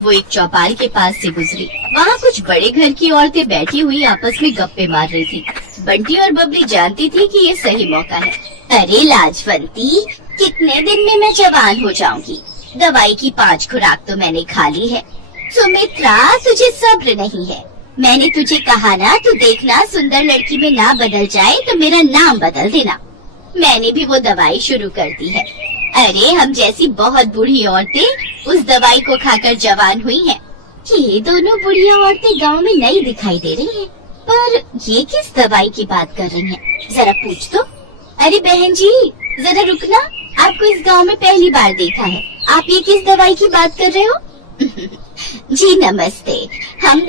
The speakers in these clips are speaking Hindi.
वो एक चौपाल के पास से गुजरी। वहाँ कुछ बड़े घर की औरतें बैठी हुई आपस में गप्पे मार रही थी। बंटी और बबली जानती थी कि ये सही मौका है। अरे लाजवंती, कितने दिन में मैं जवान हो जाऊंगी? दवाई की 5 खुराक तो मैंने खा ली है। सुमित्रा, तुझे सब्र नहीं है। मैंने तुझे कहा ना, तू देखना सुंदर लड़की में ना बदल जाए तो मेरा नाम बदल देना। मैंने भी वो दवाई शुरू कर दी है। अरे हम जैसी बहुत बूढ़ी औरतें उस दवाई को खाकर जवान हुई हैं। ये दोनों बुढ़िया औरतें गांव में नई दिखाई दे रही हैं, पर ये किस दवाई की बात कर रही हैं? जरा पूछ तो। अरे बहन जी, जरा रुकना, आपको इस गांव में पहली बार देखा है। आप ये किस दवाई की बात कर रहे हो? जी नमस्ते। हम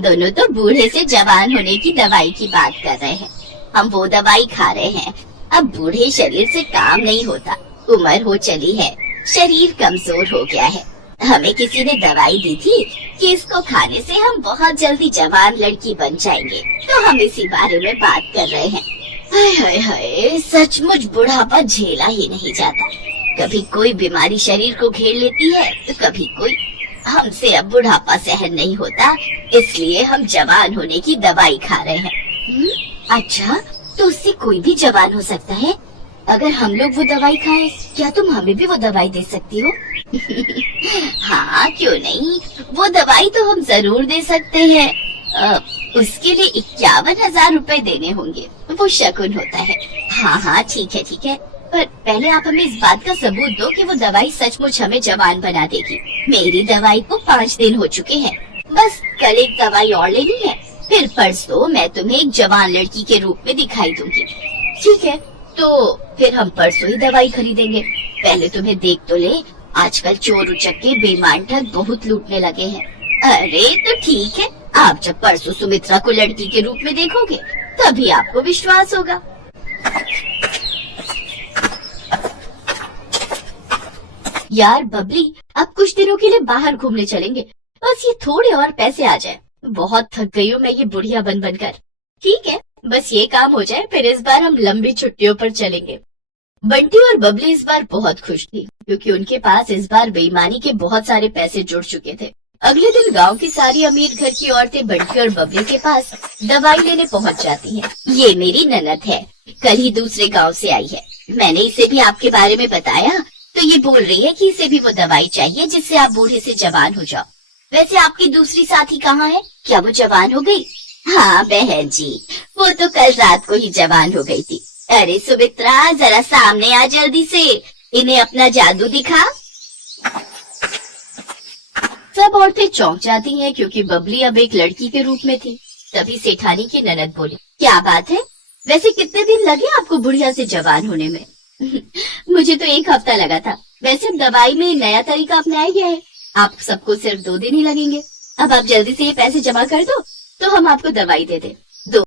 दोनों तो बूढ़े से जवान होने की दवाई की बात कर रहे हैं। हम वो दवाई खा रहे हैं। अब बूढ़े शरीर से काम नहीं होता, उम्र हो चली है, शरीर कमजोर हो गया है। हमें किसी ने दवाई दी थी कि इसको खाने से हम बहुत जल्दी जवान लड़की बन जाएंगे, तो हम इसी बारे में बात कर रहे हैं। हाय हाय हाय, सचमुच बुढ़ापा झेला ही नहीं जाता। कभी कोई बीमारी शरीर को घेर लेती है तो कभी कोई। हमसे अब बुढ़ापा सहन नहीं होता, इसलिए हम जवान होने की दवाई खा रहे हैं। अच्छा, तो उससे कोई भी जवान हो सकता है? अगर हम लोग वो दवाई खाएं, क्या तुम हमें भी वो दवाई दे सकती हो? हाँ, क्यों नहीं, वो दवाई तो हम जरूर दे सकते हैं। उसके लिए 51,000 रुपए देने होंगे, वो शगुन होता है। हाँ, ठीक है, पर पहले आप हमें इस बात का सबूत दो कि वो दवाई सचमुच हमें जवान बना देगी। मेरी दवाई को 5 दिन हो चुके हैं, बस कल एक दवाई और लेनी है, फिर परसों मैं तुम्हें एक जवान लड़की के रूप में दिखाई दूंगी। ठीक है, तो फिर हम परसों ही दवाई खरीदेंगे। पहले तुम्हें देख तो ले, आजकल चोर उचक्के बेईमान ठग बहुत लूटने लगे हैं। अरे तो ठीक है, आप जब परसों सुमित्रा को लड़की के रूप में देखोगे तभी आपको विश्वास होगा। यार बबली, अब कुछ दिनों के लिए बाहर घूमने चलेंगे, बस ये थोड़े और पैसे आ जाए। बहुत थक गई हूँ मैं ये बुढ़िया बन बनकर। ठीक है, बस ये काम हो जाए, फिर इस बार हम लंबी छुट्टियों पर चलेंगे। बंटी और बबली इस बार बहुत खुश थी, क्योंकि उनके पास इस बार बेईमानी के बहुत सारे पैसे जुड़ चुके थे। अगले दिन गांव की सारी अमीर घर की औरतें बंटी और बबली के पास दवाई लेने पहुंच जाती हैं। ये मेरी ननद है, कल ही दूसरे गांव से आई है। मैंने इसे भी आपके बारे में बताया, तो ये बोल रही है कि इसे भी वो दवाई चाहिए जिससे आप बूढ़े से जवान हो जाओ। वैसे आपकी दूसरी साथी कहाँ है? क्या वो जवान हो गई? हाँ बहन जी, वो तो कल रात को ही जवान हो गई थी। अरे सुमित्रा, जरा सामने आ जल्दी से, इन्हें अपना जादू दिखा। सब औरतें चौंक जाती हैं, क्योंकि बबली अब एक लड़की के रूप में थी। तभी सेठानी की ननद बोली, क्या बात है? वैसे कितने दिन लगे आपको बुढ़िया से जवान होने में? मुझे तो 1 हफ्ता लगा था। वैसे दवाई में नया तरीका अपनाया गया है, आप सबको सिर्फ 2 दिन ही लगेंगे। अब आप जल्दी से ये पैसे जमा कर दो, तो हम आपको दवाई दे दें।